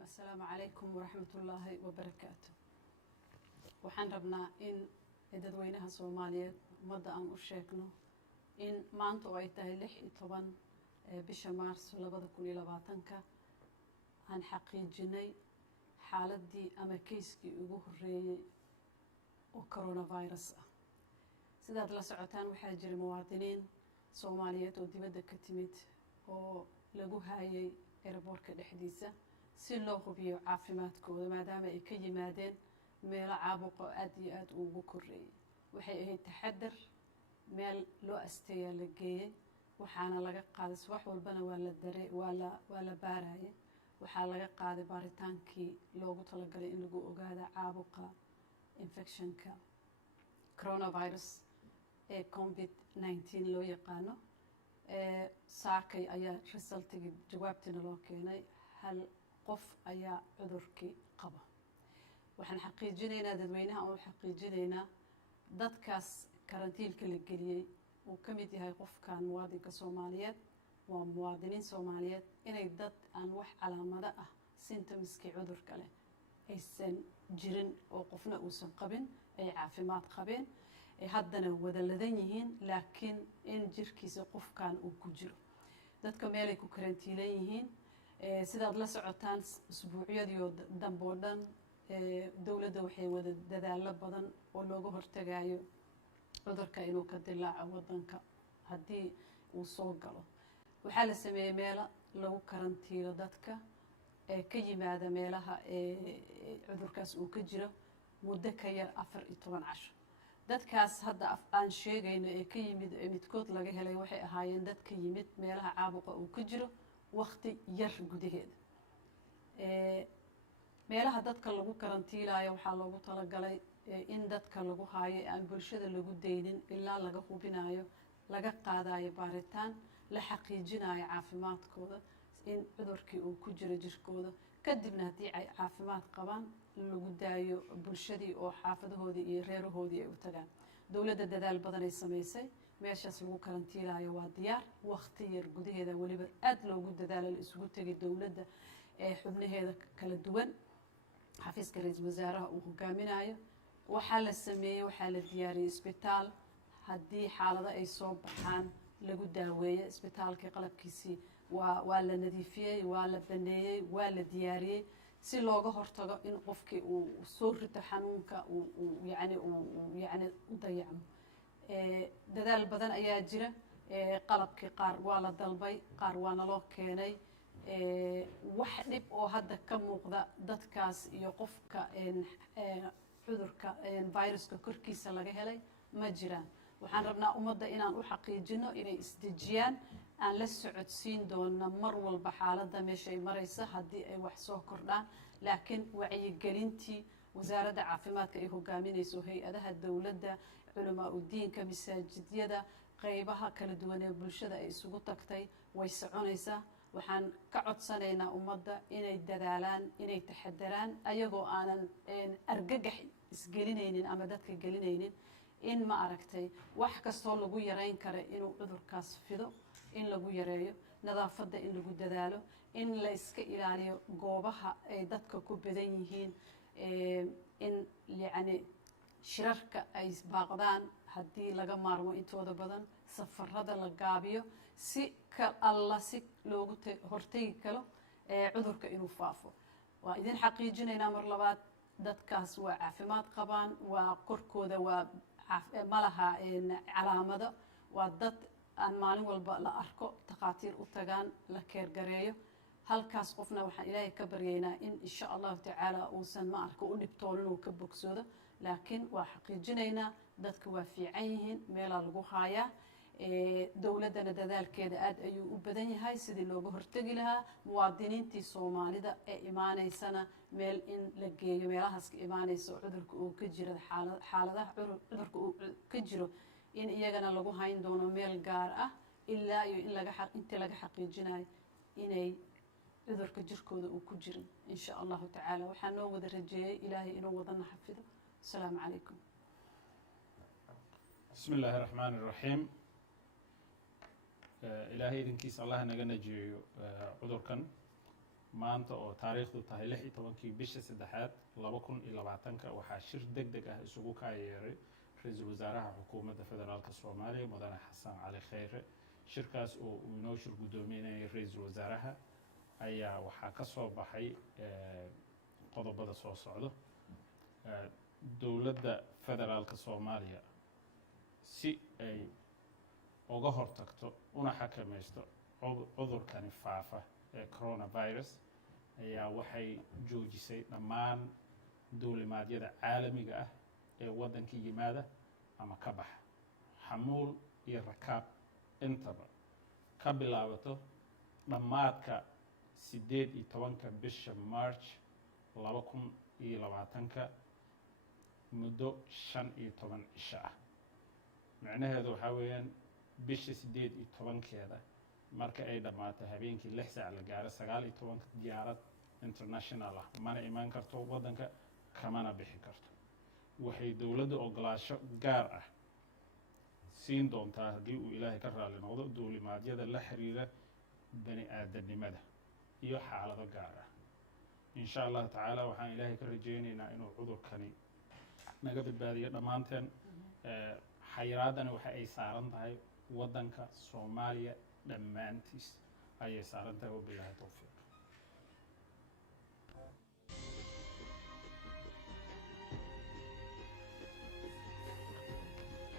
السلام عليكم ورحمة الله وبركاته. waxaan rabnaa in dadweynaha Soomaaliyeed umada aan u sheegno in maanta oo ay tahay 16 bisha Maarso 2020 aan xaqiijinay xaaladii ama keyskii ugu horeeyay oo coronavirus ah. sidaad la socotaan waxaa jira muwaadiniin Soomaaliyeed oo dibadda ka timid oo lagu hayay airportka dhexdiisa si loo hubiyo caafimaadkooda maadaama ay ka yimaadeen meel caabuq aad iyo aad ugu koreeyay. waxay ahayd taxadar meel loo asteeyaa la geeyay waxaana laga qaaday wax walbana waa la baarayay. waxaa laga qaaday baaritaankii loogu talagalay in lagu ogaado caabuqa infectionka coronavirus ee COVID-19 loo yaqaano. saakay ayaa resultigi jawaabtina loo keenay hal qof ayaa cudurkii qaba. waxaan xaqiijinaynaa dadweynaha oo xaqiijinaynaa dadkaas karantiilka la geliyay uu ka mid yahay qofkan muwaadinka Soomaaliyeed waa muwaadiniin Soomaaliyeed inay dad aan wax calaamado ah symptomski cudurka leh aysan jirin oo qofna uusan qabin ay caafimaad qabeen ay haddana wada ladan yihiin laakiin in jirkiisa qofkan uu ku jiro. dadka meel ay ku karantiilan yihiin sidaad la socotaan usbuucyadii dambe oo dhan dawladda waxay wada dadaalo badan oo looga hortagayo cudurka inuu ka dilaaco wadanka haddii uu soo galo. waxaa la sameeyay meelo lagu karantiilo dadka ka yimaada meelaha cudurkaas uu ka jiro muddo ka yar 14 casho. dadkaas hadda aan sheegayno ee ka yimid midkood laga helay waxay ahaayeen dad ka yimid meelaha caabuqa uu ka jiro waqti yar gudaheeda. meelaha dadka lagu karantiilaayo waxaa loogu talagalay in dadka lagu haayo aan bulshada lagu deynin ilaa laga hubinayo laga qaadayo baaritaan la xaqiijinayo caafimaadkooda in cudurkii uu ku jiro jirkooda kadibna haddii ay caafimaad qabaan lagu daayo bulshadii oo xaafadahoodii iyo reerahoodii ay u tagaan. dawladda dadaal badan ay samaysay meeshaas lagu karantiilaayo waa diyaar waqti yar gudaheeda waliba aad loogu dadaalo la isugu tagay dawladda xubnaheeda kala duwan xafiiska ra'iisul wasaaraha uu hogaaminayo. waxaa la sameeyay waxaa la diyaariyay isbitaal haddii xaalado ay soo baxaan lagu daaweeyo. isbitaalkii qalabkiisii waa la nadiifiyey waa la baneeyey waa la diyaariyey si looga hortago in qofkii uu soo rito xanuunka yani u dayacmo. dadaal badan ayaa jira. qalabkii qaar waa la dalbay qaar waa naloo keenay. wax dhib oo hadda ka muuqda dadkaas iyo qofka cudurka viruska korkiisa laga helay ma jiraan. waxaan rabnaa ummadda inaan u xaqiijino inay isdejiyaan aan la socodsiin doona mar walba xaaladda meesha ay maraysa haddii ay wax soo kordhaan laakiin wacyigelintii wasaaradda caafimaadka ay hogaaminayso hay-adaha dawladda culamaa u diinka masaajidyada qaybaha kala duwan ee bulshada ay isugu tagtay way soconaysaa. waxaan ka codsanaynaa ummadda inay dadaalaan inay taxadaraan ayagoo aanan argagax isgelinaynin ama dadka gelinaynin in ma aragtay wax kastoo lagu yareyn kara inuu cudurkaas fido in lagu yareeyo nadaafadda in lagu dadaalo in la iska ilaaliyo goobaha ay dadka ku badan yihiin in yani shirarka ay baaqdaan haddii laga maarmo intooda badan safarada la gaabiyo si si loogu hortagi karo cudurka inuu faafo. waa idin xaqiijinaynaa mar labaad dadkaas waa caafimaad qabaan waa korkooda waa malaha calaamado waa dad aan maalin walba la arko takhaatiir u tagaan la keergareeyo. halkaas qofna waxaan ilaahay ka baryaynaa in insha allahu tacaala uusan ma arko u dhibtoonin uu ka bogsoodo laakiin waa xaqiijinaynaa dadka waa fiican yihiin meelaa lagu haayaa. dawladdana dadaalkeeda aad ayuu u badan yahay sidii looga hortagi lahaa muwaadiniintii Soomaalida ee imaanaysana meel in la geeyo meelahaas ka imaanayso cudurka uu ka jiro xaaladaha cudurka uu ka jiro in iyagana lagu hayn doono meel gaar ah ilaa iyo in intii laga xaqiijinayo inay cudurka jirkooda uu ku jirin insha allahu tacaala. waxaa noo wada rajeeyay ilaahay inuu wadana xafido. asalaamu calaykum. بسم الله الرحمن الرحيم. إلهي إذن كيس الله نجنا جيو عذر كان maanta oo taariikhdu tahay 16 bisha saddexaad 2020 waxaa shir degdeg ah isugu ka yeeray ra-iisul wasaaraha xukuumadda federaalka Soomaaliya mudane Xasan Cali Kheyre. shirkaas oo uu inoo shir gudoominayay ra-iisul wasaaraha ayaa waxaa ka soo baxay qodobada soo socda. dowladda federaalka Soomaaliya si ay uga hortagto una xakamaysto cudurkani faafa ee coronavirus ayaa waxay joojisay dhammaan duulimaadyada caalamiga ah ee waddanka yimaada ama ka baxa xamuul iyo rakaab intaba ka bilaabato dhammaadka 18 bisha March 2020 muddo 15 cisho ah. macnaheedu waxaa weeyaan bisha 18keeda marka ay dhammaato habeenkii 6 saac la gaaro 19 diyaarad international ah mana imaan karto waddanka kamana bixi karto. waxay dowladda ogolaasho gaar ah siin doontaa haddii uu ilaahay ka raali noqdo duulimaadyada la xiriira bani aadanimada iyo xaalado gaar ah. insha Allah tacaala waxaan ilaahay ka rajaynaynaa inuu cudurkani naga badbaadiyo dhammaanteen. xayiraadani waxa ay saaran tahay waddanka Soomaaliya dhammaantiis ayay saaran tahay. wabillahi tawfiiq.